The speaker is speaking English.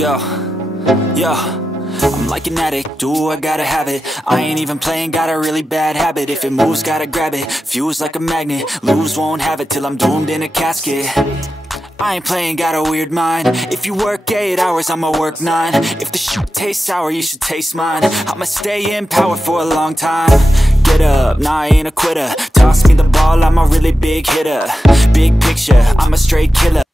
Yo, yo, I'm like an addict, do I gotta have it. I ain't even playing, got a really bad habit. If it moves, gotta grab it, fuse like a magnet. Lose, won't have it till I'm doomed in a casket. I ain't playing, got a weird mind. If you work 8 hours, I'ma work 9. If the shit tastes sour, you should taste mine. I'ma stay in power for a long time. Get up, nah, I ain't a quitter. Toss me the ball, I'm a really big hitter. Big picture, I'm a straight killer.